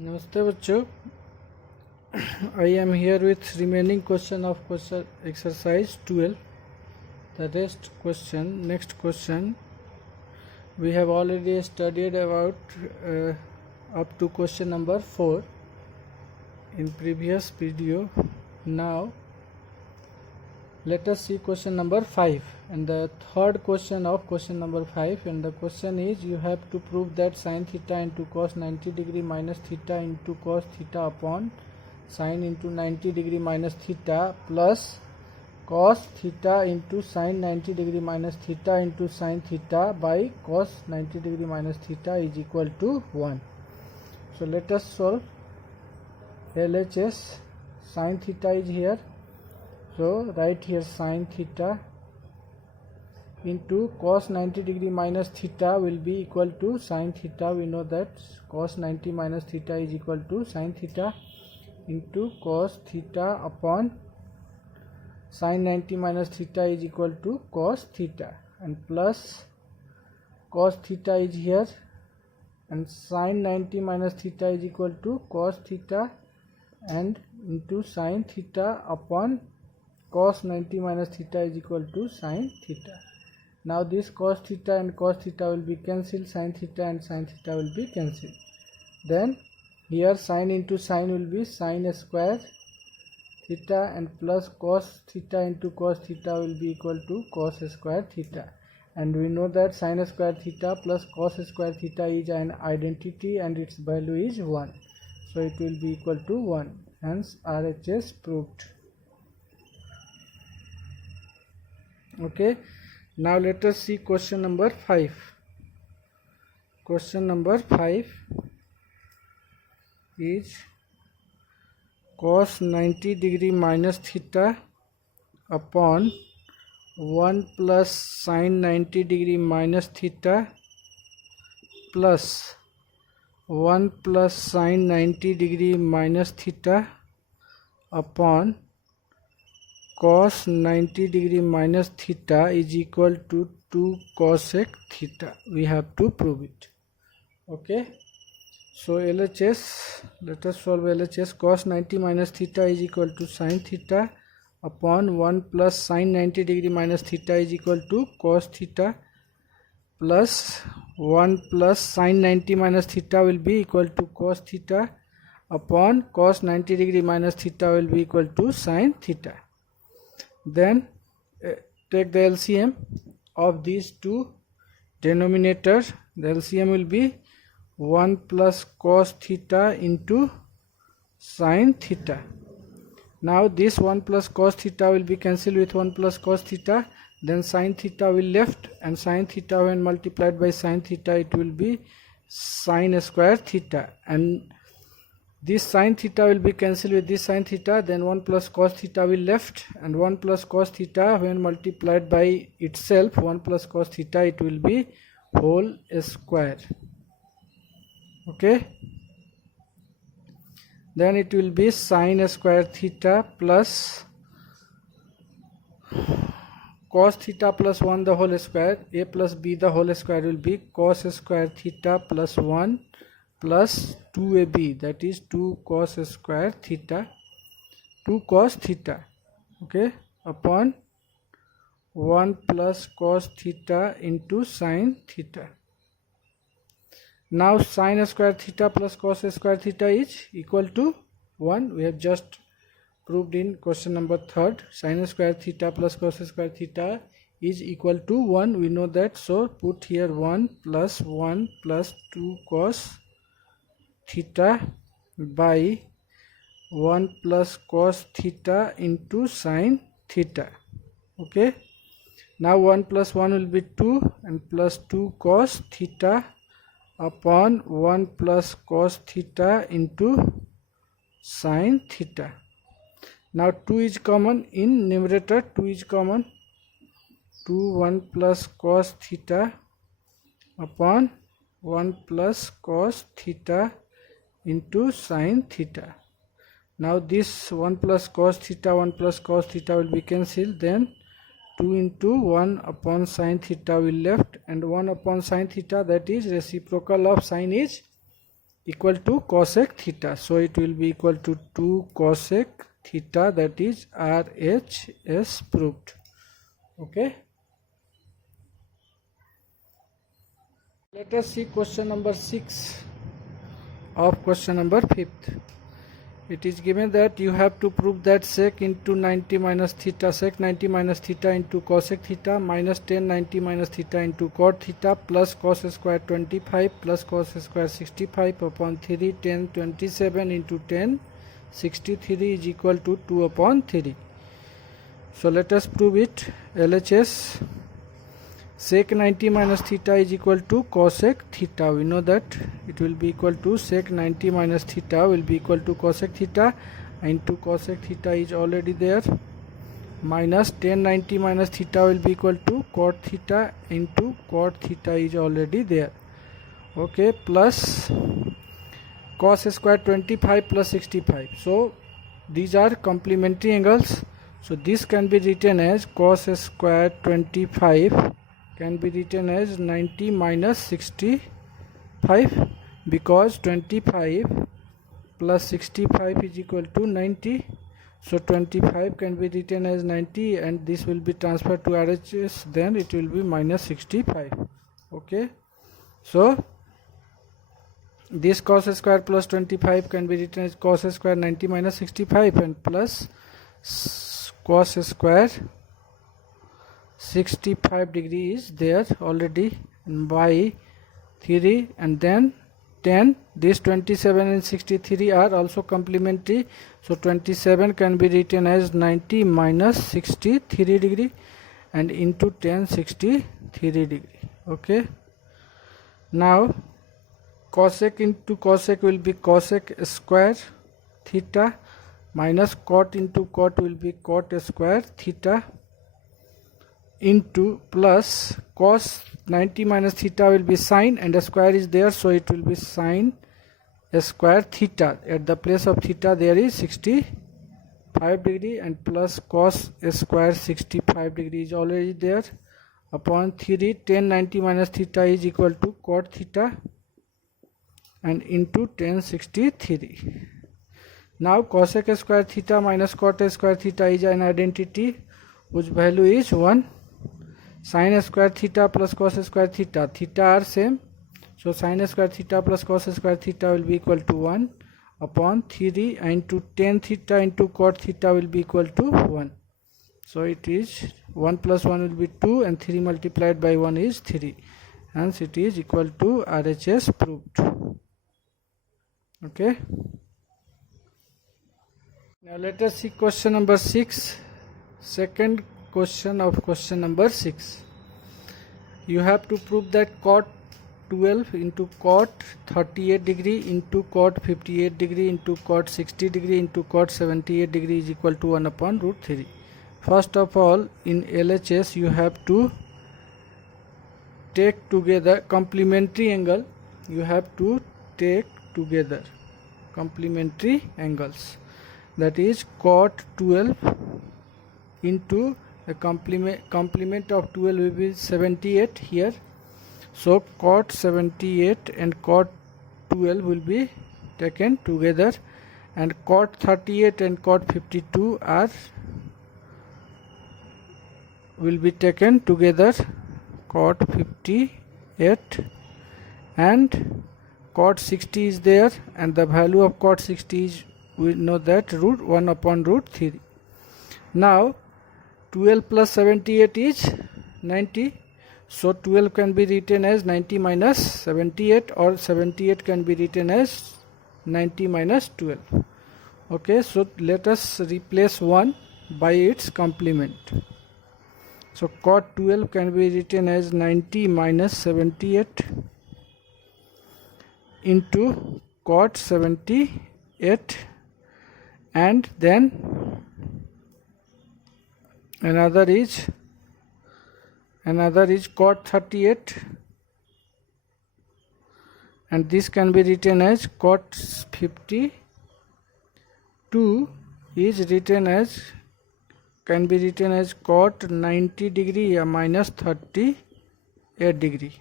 नमस्ते बच्चों, I am here with remaining question of question exercise 12. The next question we have already studied about up to question number 4 in previous video. Now let us see question number 5 and the third question of question number 5, and the question is you have to prove that sin theta into cos 90 degree minus theta into cos theta upon sin into 90 degree minus theta plus cos theta into sin 90 degree minus theta into sin theta by cos 90 degree minus theta is equal to 1. So let us solve. LHS sin theta is here. So write here sin theta into cos 90 degree minus theta will be equal to sin theta. We know that cos 90 minus theta is equal to sin theta into cos theta upon sin 90 minus theta is equal to cos theta, and plus cos theta is here and sin 90 minus theta is equal to cos theta and into sin theta upon cos 90 minus theta is equal to sin theta. Now this cos theta and cos theta will be cancelled, sin theta and sin theta will be cancelled. Then here sin into sin will be sin square theta and plus cos theta into cos theta will be equal to cos square theta. And we know that sin square theta plus cos square theta is an identity and its value is 1. So it will be equal to 1. Hence RHS proved. Okay, now let us see question number 5. Question number 5 is cos 90 degree minus theta upon 1 plus sin 90 degree minus theta plus 1 plus sin 90 degree minus theta upon cos 90 degree minus theta is equal to 2 cosec theta. We have to prove it. Okay, so LHS, let us solve LHS. Cos 90 minus theta is equal to sin theta upon 1 plus sin 90 degree minus theta is equal to cos theta plus 1 plus sin 90 minus theta will be equal to cos theta upon cos 90 degree minus theta will be equal to sin theta. Then take the LCM of these two denominators. The LCM will be 1 plus cos theta into sin theta. Now this 1 plus cos theta will be cancelled with 1 plus cos theta, then sin theta will left, and sin theta when multiplied by sin theta it will be sin square theta, and this sin theta will be cancelled with this sin theta, then 1 plus cos theta will left, and 1 plus cos theta when multiplied by itself 1 plus cos theta it will be whole square. Okay, then it will be sin square theta plus cos theta plus 1 the whole square, a plus b the whole square will be cos square theta plus 1 plus 2ab, that is 2 cos square theta, 2 cos theta, okay, upon 1 plus cos theta into sin theta. Now sin square theta plus cos square theta is equal to 1. We have just proved in question number 3. Sin square theta plus cos square theta is equal to 1. We know that. So put here 1 plus 2 cos theta by 1 plus cos theta into sin theta. Okay. Now 1 plus 1 will be 2 and plus 2 cos theta upon 1 plus cos theta into sin theta. Now 2 is common in numerator, 2 is common, 2 1 plus cos theta upon 1 plus cos theta into sin theta. Now this 1 plus cos theta will be cancelled, then 2 into 1 upon sin theta will left, and 1 upon sin theta, that is reciprocal of sin is equal to cosec theta. So it will be equal to 2 cosec theta, that is RHS proved. Okay. Let us see question number 6 of question number 5th. It is given that you have to prove that sec into 90 minus theta, sec 90 minus theta into cosec theta minus tan 90 minus theta into cot theta plus cos square 25 plus cos square 65 upon 3 tan 27 into tan 63 is equal to 2 upon 3. So let us prove it. LHS sec 90 minus theta is equal to cosec theta. We know that it will be equal to sec 90 minus theta will be equal to cosec theta into cosec theta is already there, minus tan 90 minus theta will be equal to cot theta into cot theta is already there. Okay, plus cos square 25 plus 65. So these are complementary angles. So this can be written as cos square 25 can be written as 90 minus 65, because 25 plus 65 is equal to 90. So 25 can be written as 90 and this will be transferred to RHS, then it will be minus 65. Okay, so this cos square plus 25 can be written as cos square 90 minus 65 and plus cos square 65 degree is there already by 3, and then 10. This 27 and 63 are also complementary. So 27 can be written as 90 minus 63 degree and into 10 63 degree. Okay, now cosec into cosec will be cosec square theta minus cot into cot will be cot square theta into plus cos 90 minus theta will be sine, and a square is there, so it will be sine square theta. At the place of theta there is 65 degree and plus cos square 65 degree is already there upon 3 tan 90 minus theta is equal to cot theta and into tan 63. Now cosec square theta minus cot square theta is an identity whose value is 1. Sin square theta plus cos square theta, theta are same, so sin square theta plus cos square theta will be equal to 1 upon 3 into tan theta into cot theta will be equal to 1. So it is 1 plus 1 will be 2 and 3 multiplied by 1 is 3, hence it is equal to RHS proved. Okay, now let us see question number 6, second question of question number 6. You have to prove that cot 12 into cot 38 degree into cot 58 degree into cot 60 degree into cot 78 degree is equal to 1 upon root 3. First of all, in LHS you have to take together complementary angle. You have to take together complementary angles, that is cot 12 into the complement of 12 will be 78 here, so cot 78 and cot 12 will be taken together, and cot 38 and cot 52 will be taken together, cot 58 and cot 60 is there, and the value of cot 60 is, we know that, root 1 upon root 3. Now 12 plus 78 is 90, so 12 can be written as 90 minus 78, or 78 can be written as 90 minus 12. Okay, so let us replace 1 by its complement. So cot 12 can be written as 90 minus 78 into cot 78, and then another is cot 38, and this can be written as cot 52 is written as, can be written as cot 90 degree minus 38 degree,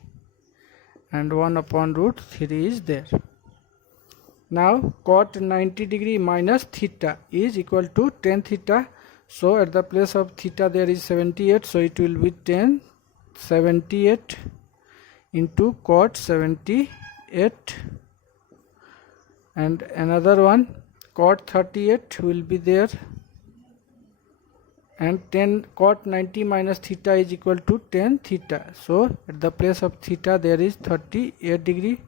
and 1 upon root 3 is there. Now cot 90 degree minus theta is equal to tan theta. So at the place of theta there is 78, so it will be tan 78 into cot 78, and another one cot 38 will be there, and tan cot 90 minus theta is equal to tan theta. So at the place of theta there is 38 degree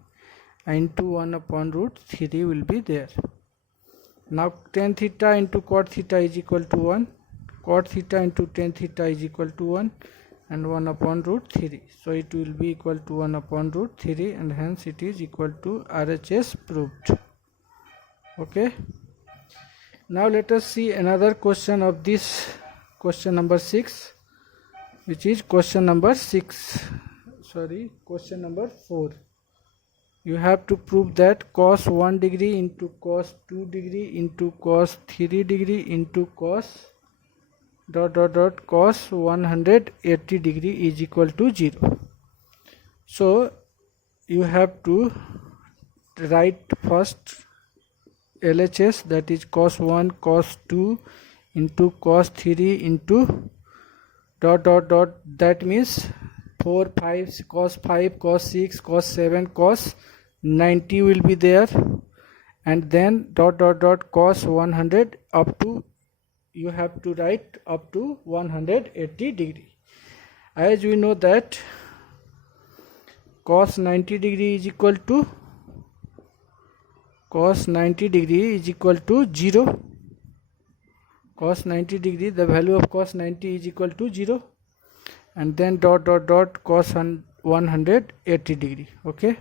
into 1 upon root 3 will be there. Now tan theta into cot theta is equal to 1, cot theta into tan theta is equal to 1, and 1 upon root 3. So it will be equal to 1 upon root 3, and hence it is equal to RHS proved. Okay. Now let us see another question of this question number 6, which is question number 4. You have to prove that cos 1 degree into cos 2 degree into cos 3 degree into cos cos 180 degree is equal to 0. So you have to write first LHS, that is cos 1 cos 2 into cos 3 into that means 4 5 cos 5 cos 6 cos 7 cos 90 will be there, and then cos 100 up to, you have to write up to 180 degree. As we know that cos 90 degree is equal to 0. Cos 90 degree, the value of cos 90 is equal to 0, and then cos 180 degree. Okay,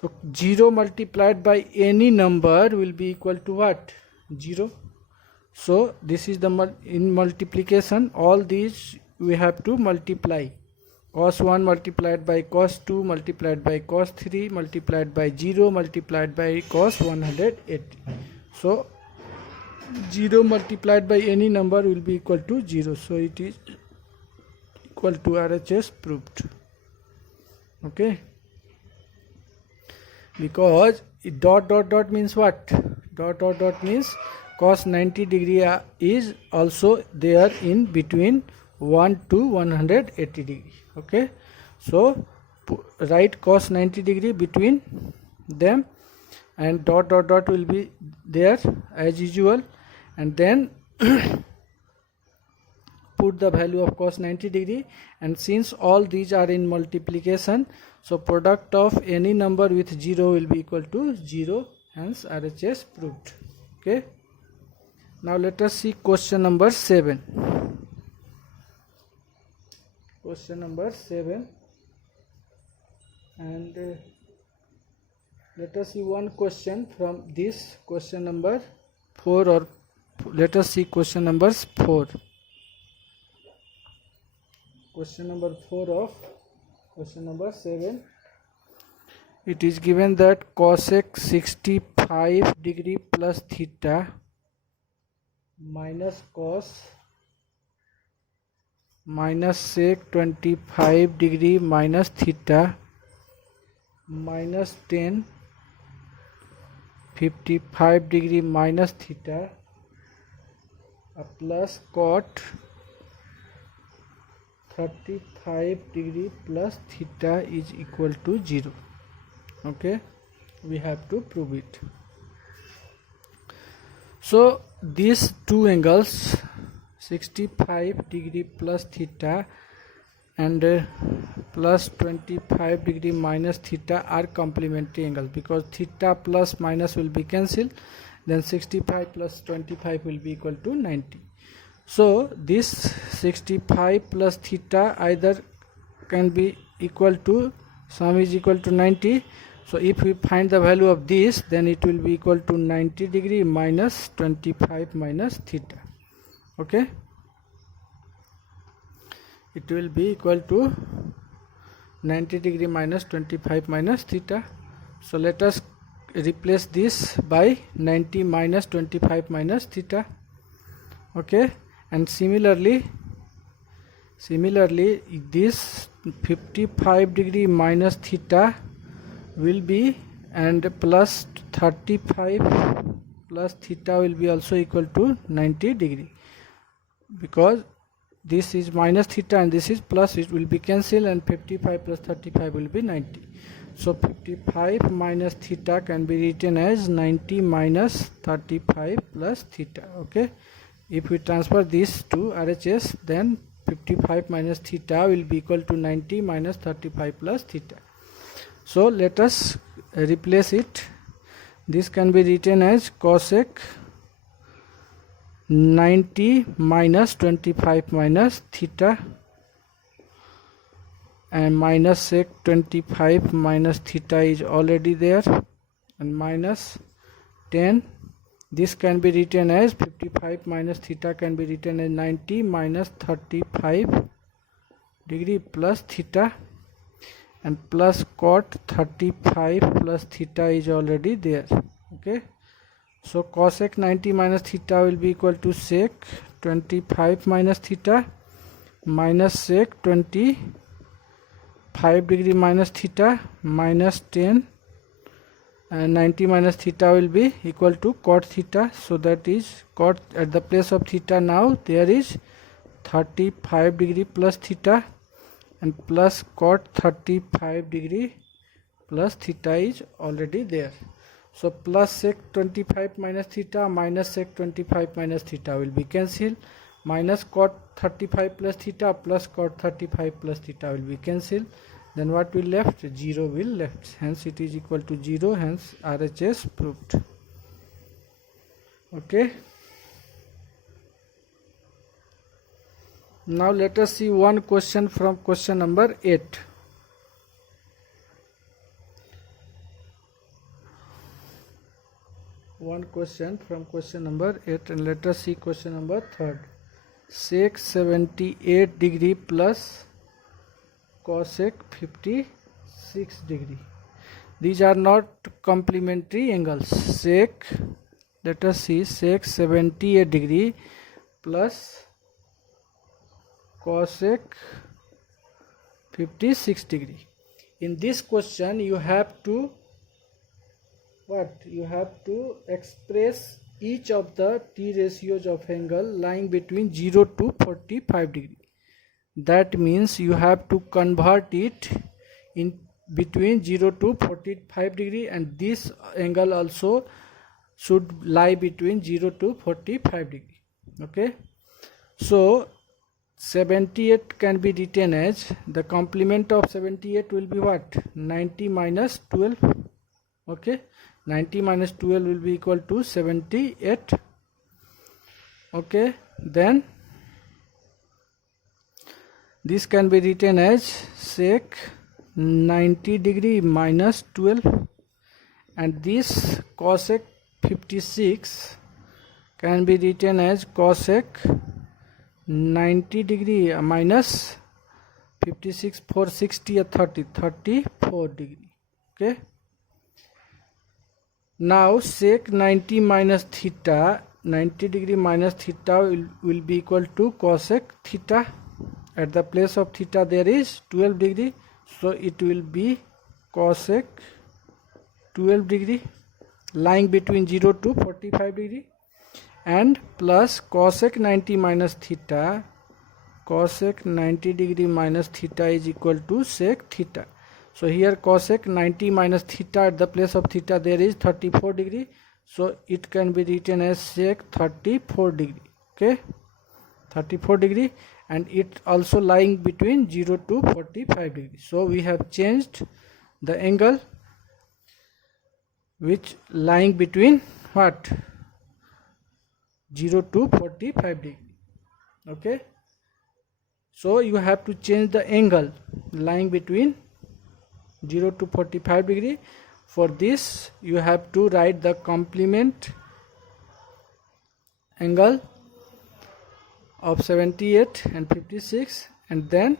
so 0 multiplied by any number will be equal to what? 0. So this is the in multiplication, all these we have to multiply. Cos 1 multiplied by cos 2 multiplied by cos 3 multiplied by 0 multiplied by cos 180. So 0 multiplied by any number will be equal to 0. So it is equal to RHS proved. Okay, because dot means what? Dot means cos 90 degree is also there in between 1 to 180 degree. Okay, so write cos 90 degree between them, and dot will be there as usual, and then put the value of cos 90 degree, and since all these are in multiplication, so product of any number with 0 will be equal to 0, hence RHS proved. Okay, now let us see question number 7. Question number 7, and let us see one question from this question number 4, or let us see question number 4. Question number 4 of question number 7. It is given that cosec 65 degree plus theta minus cos minus sec 25 degree minus theta minus tan 55 degree minus theta plus cot 35 degree plus theta is equal to 0. Okay, we have to prove it. So these two angles, 65 degree plus theta and plus 25 degree minus theta, are complementary angles, because theta plus minus will be cancelled, then 65 plus 25 will be equal to 90. So this 65 plus theta either can be equal to, sum is equal to 90. So if we find the value of this, then it will be equal to 90 degree minus 25 minus theta. Okay, it will be equal to 90 degree minus 25 minus theta. So let us replace this by 90 minus 25 minus theta. Okay, and similarly this 55 degree minus theta will be, and plus 35 plus theta will be also equal to 90 degree, because this is minus theta and this is plus, it will be cancelled, and 55 plus 35 will be 90. So 55 minus theta can be written as 90 minus 35 plus theta. Okay, if we transfer this to RHS, then 55 minus theta will be equal to 90 minus 35 plus theta. So let us replace it. This can be written as cosec 90 minus 25 minus theta, and minus sec 25 minus theta is already there, and minus 10. This can be written as 55 minus theta can be written as 90 minus 35 degree plus theta, and plus cot 35 plus theta is already there. Okay, so cosec 90 minus theta will be equal to sec 25 minus theta minus sec 25 degree minus theta minus 10, and 90 minus theta will be equal to cot theta. So that is cot, at the place of theta now there is 35 degree plus theta, and plus cot 35 degree plus theta is already there. So plus sec 25 minus theta minus sec 25 minus theta will be cancelled, minus cot 35 plus theta plus cot 35 plus theta will be cancelled. Then what will left? 0 will left. Hence it is equal to 0. Hence RHS proved. Okay. Now let us see one question from question number 8. One question from question number 8, and let us see question number 3rd. Sec 78 degree plus cosec 56 degree. These are not complementary angles. Sec, let us see, sec 78 degree plus cosec 56 degree. In this question you have to you have to express each of the T ratios of angle lying between 0 to 45 degree. That means you have to convert it in between 0 to 45 degree, and this angle also should lie between 0 to 45 degree. Okay, so 78 can be written as, the complement of 78 will be what? 90 minus 12. Okay, 90 minus 12 will be equal to 78. Okay, then this can be written as sec 90 degree minus 12, and this cosec 56 can be written as cosec 90 degree minus 56, 460 or 34 degree. Okay, now sec 90 minus theta, 90 degree minus theta will be equal to cosec theta. At the place of theta there is 12 degree, so it will be cosec 12 degree lying between 0 to 45 degree, and plus cosec 90 minus theta, cosec 90 degree minus theta is equal to sec theta. So here cosec 90 minus theta, at the place of theta there is 34 degree, so it can be written as sec 34 degree. Okay, 34 degree, and it also lying between 0 to 45 degree. So we have changed the angle which lying between what? 0 to 45 degree. Okay, so you have to change the angle lying between 0 to 45 degree. For this you have to write the complement angle of 78 and 56, and then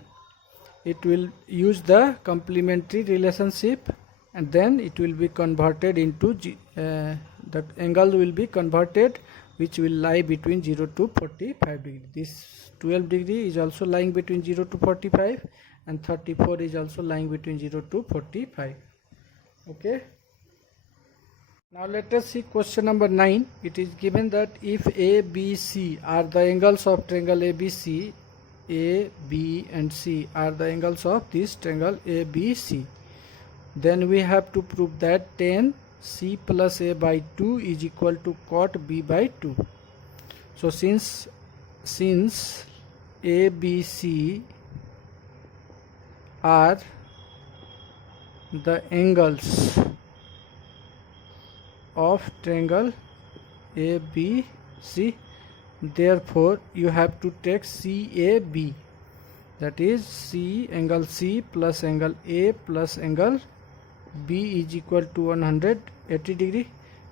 it will use the complementary relationship, and then it will be converted into the angle will be converted which will lie between 0 to 45 degree. This 12 degree is also lying between 0 to 45, and 34 is also lying between 0 to 45. Okay. Now let us see question number 9. It is given that if A, B, C are the angles of triangle ABC, A, B and C are the angles of this triangle ABC, then we have to prove that tan C plus A by 2 is equal to cot B by 2. So since A, B, C are the angles of triangle ABC, therefore you have to take CAB, that is angle C plus angle A plus angle B is equal to 180 degree,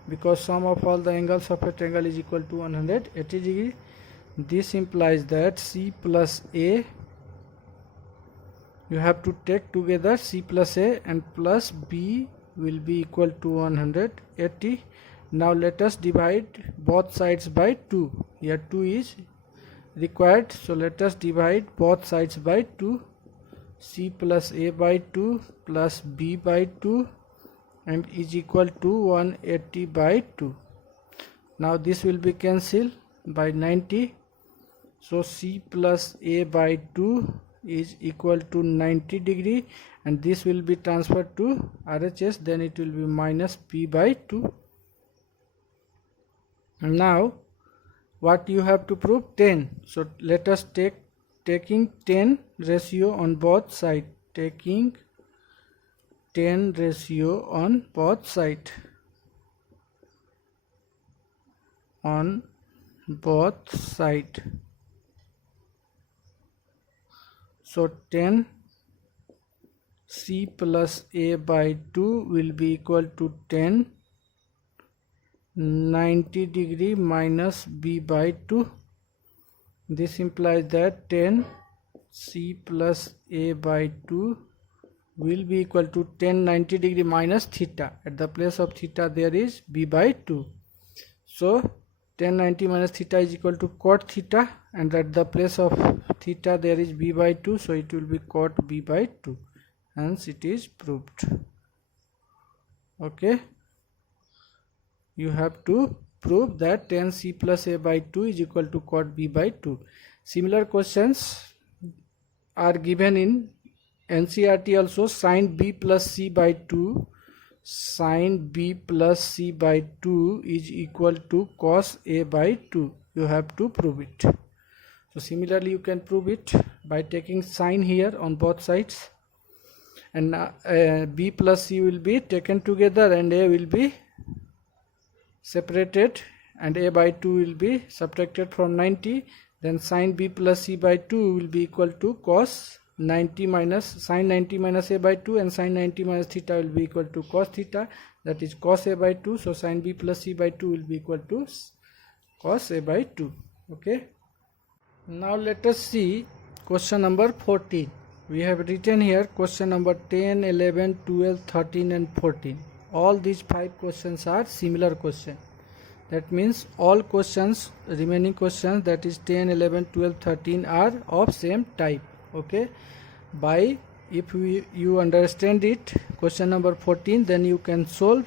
because sum of all the angles of a triangle is equal to 180 degree. This implies that C plus A, you have to take together C plus A and plus B will be equal to 180. Now let us divide both sides by 2. Here 2 is required, so let us divide both sides by 2. C plus A by 2 plus B by 2 and is equal to 180 by 2. Now this will be cancelled by 90. So C plus A by 2 is equal to 90 degree, and this will be transferred to RHS, then it will be minus P by 2. Now what you have to prove? 10. So let us taking 10 ratio on both sides, taking 10 ratio on both sides, on both sides. So 10 C plus A by 2 will be equal to 10 90 degree minus B by 2. This implies that 10 C plus A by 2 will be equal to 10 90 degree minus theta. At the place of theta there is B by 2. So 10 90 minus theta is equal to cot theta, and at the place of theta there is B by 2, so it will be cot B by 2. Hence it is proved. Okay, you have to prove that 10 C plus A by 2 is equal to cot B by 2. Similar questions are given in NCERT also. Sin B plus C by 2, sin B plus C by 2 is equal to cos A by 2. You have to prove it. So similarly you can prove it by taking sin here on both sides, and B plus C will be taken together and A will be separated, and A by 2 will be subtracted from 90. Then sin B plus C by 2 will be equal to cos 90 minus sin 90 minus A by 2, and sin 90 minus theta will be equal to cos theta, that is cos A by 2. So sin B plus C by 2 will be equal to cos A by 2. Okay, now let us see question number 14. We have written here question number 10, 11, 12, 13 and 14. All these 5 questions are similar question. That means all questions, remaining questions, that is 10, 11, 12, 13 are of same type. Okay, by if you understand it, question number 14, then you can solve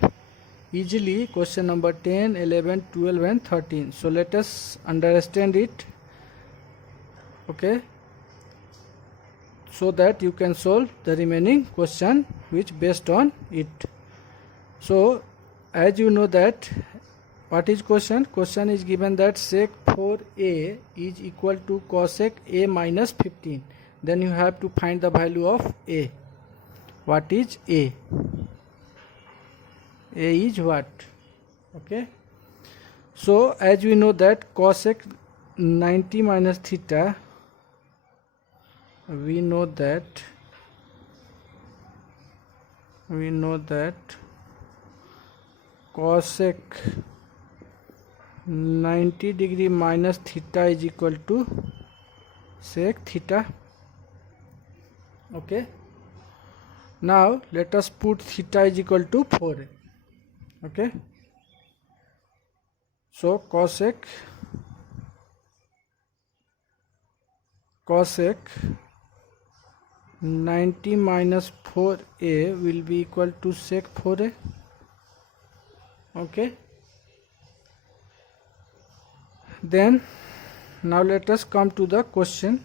easily question number 10, 11, 12 and 13. So let us understand it. Okay, so that you can solve the remaining question which based on it. So as you know that what is question? Question is given that sec 4a is equal to cosec a minus 15. Then you have to find the value of a. What is a? A is what? Okay, so as we know that cosec 90 minus theta, we know that cosec 90 degree minus theta is equal to sec theta. Okay, now let us put theta is equal to 4. Okay, so cosec 90 minus 4a will be equal to sec 4a. Okay, then now let us come to the question.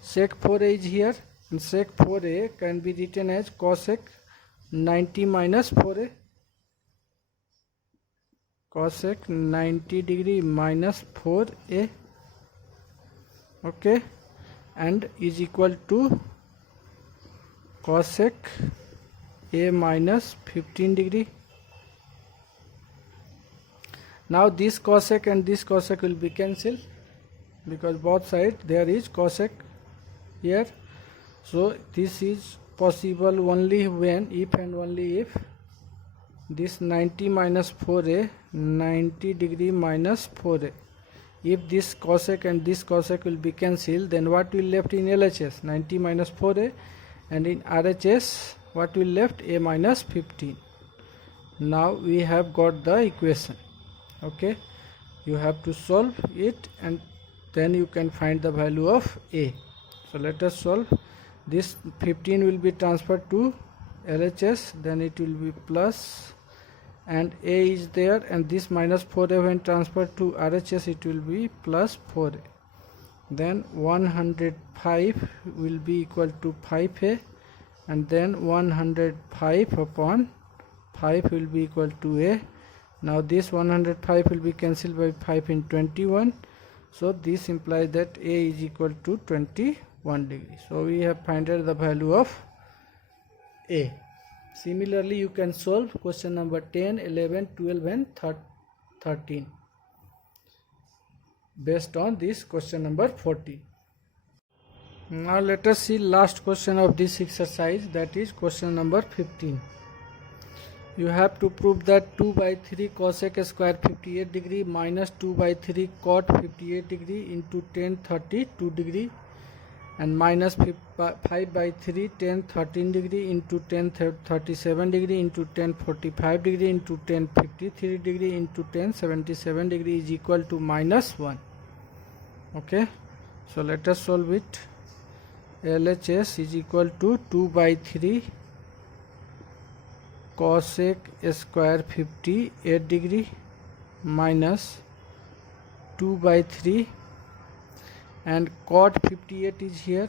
Sec 4a is here, and sec 4a can be written as cosec 90 minus 4a, cosec 90 degree minus 4a, okay, and is equal to cosec a minus 15 degree. Now this cosec and this cosec will be cancelled because both sides there is cosec here. So this is possible only when, if and only if this 90 minus 4a, 90 degree minus 4a, if this cosec and this cosec will be cancelled, then what will left in LHS? 90 minus 4a, and in RHS what will left? A minus 15. Now we have got the equation. Okay, you have to solve it and then you can find the value of a. So let us solve. This 15 will be transferred to LHS, then it will be plus, and a is there, and this minus 4a when transferred to RHS it will be plus 4a. Then 105 will be equal to 5a, and then 105 upon 5 will be equal to a. Now this 105 will be cancelled by 5 in 21, so this implies that a is equal to 21 degree. So we have found out the value of a. Similarly you can solve question number 10, 11, 12 and 13 based on this question number 14. Now let us see last question of this exercise, that is question number 15. You have to prove that 2 by 3 cosec square 58 degree minus 2 by 3 cot 58 degree into 10 32 degree and minus 5 by 3 10 13 degree into 10 37 degree into 10 45 degree into 10 53 degree into 10 77 degree is equal to minus 1. Okay, so let us solve it. LHS is equal to 2 by 3 cosec square 58 degree minus 2 by 3 and cot 58 is here,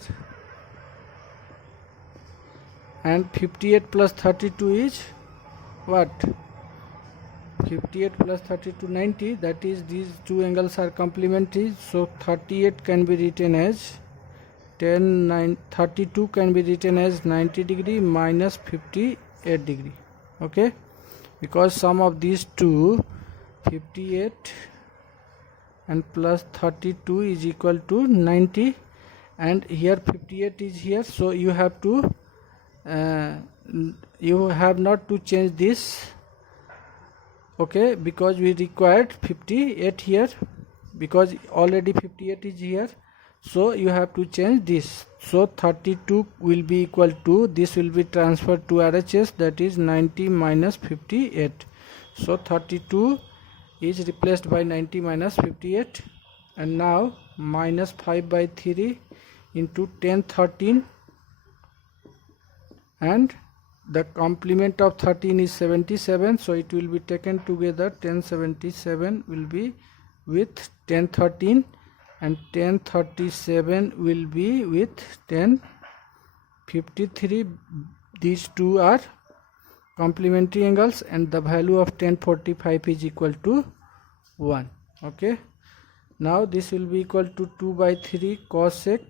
and 58 plus 32 is what? 58 plus 32 90, that is these two angles are complementary, so 38 can be written as 32 can be written as 90 degree minus 58 degree. Okay, because sum of these two 58 and plus 32 is equal to 90, and here 58 is here, so you have to you have not to change this. Okay, because we required 58 here, because already 58 is here, so you have to change this. So 32 will be equal to, this will be transferred to RHS, that is 90 minus 58. So 32 is replaced by 90 minus 58, and now minus 5 by 3 into 10 13, and the complement of 13 is 77, so it will be taken together. 1077 will be with 1013 and 1037 will be with 1053. These two are complementary angles, and the value of 1045 is equal to 1. Okay, now this will be equal to 2 by 3 cosec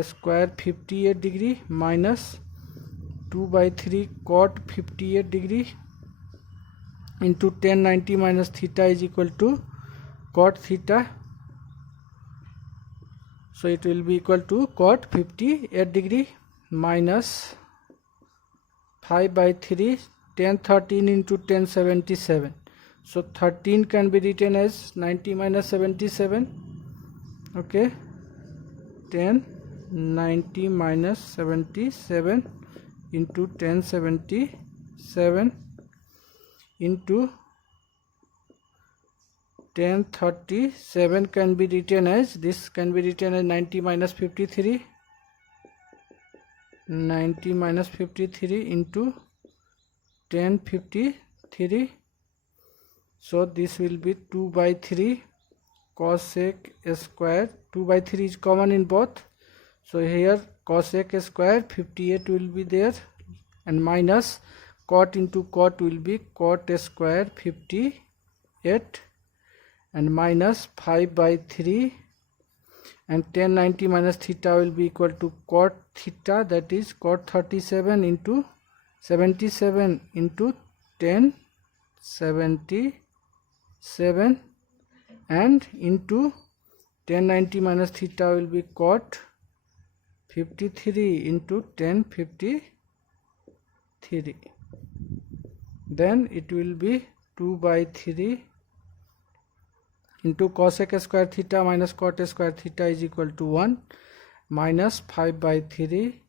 square 58 degree minus 2 by 3 cot 58 degree into 1090 minus theta is equal to cot theta, so it will be equal to cot 58 degree minus 5 by 3 1013 into 1077, so 13 can be written as 90 minus 77. Okay, 1090 minus 77 into 1077 into 1037 can be written as, this can be written as 90 minus 53, 90 minus 53 into tan 53. So this will be 2 by 3 cosec square. 2 by 3 is common in both, so here cosec square 58 will be there, and minus cot into cot will be cot square 58, and minus 5 by 3, and tan 90 minus theta will be equal to cot theta, that is cot 37 into 77 into tan 77, and into tan 90 minus theta will be cot 53 into tan 53. Then it will be 2 by 3 into cosec square theta minus cot square theta is equal to 1, minus 5 by 3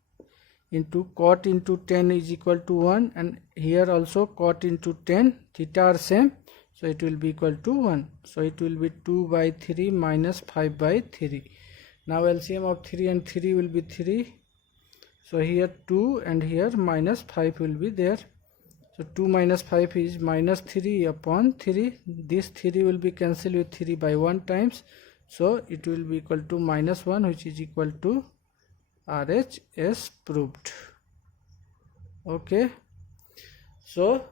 into cot into tan is equal to 1, and here also cot into tan, theta are same, so it will be equal to 1. So it will be 2 by 3 minus 5 by 3. Now LCM of 3 and 3 will be 3. So here 2 and here minus 5 will be there. So 2 minus 5 is minus 3 upon 3. This 3 will be cancelled with 3 by 1 times. So it will be equal to minus 1, which is equal to RHS proved. Okay. So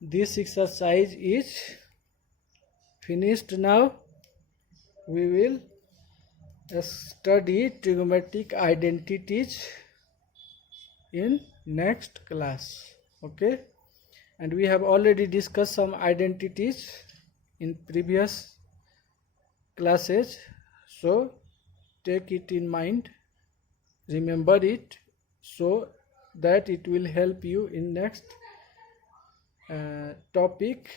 this exercise is finished. Now we will study trigonometric identities in next class. Okay, and we have already discussed some identities in previous classes, so take it in mind, remember it, so that it will help you in next topic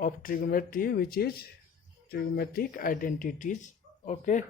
of trigonometry, which is trigonometric identities. Okay.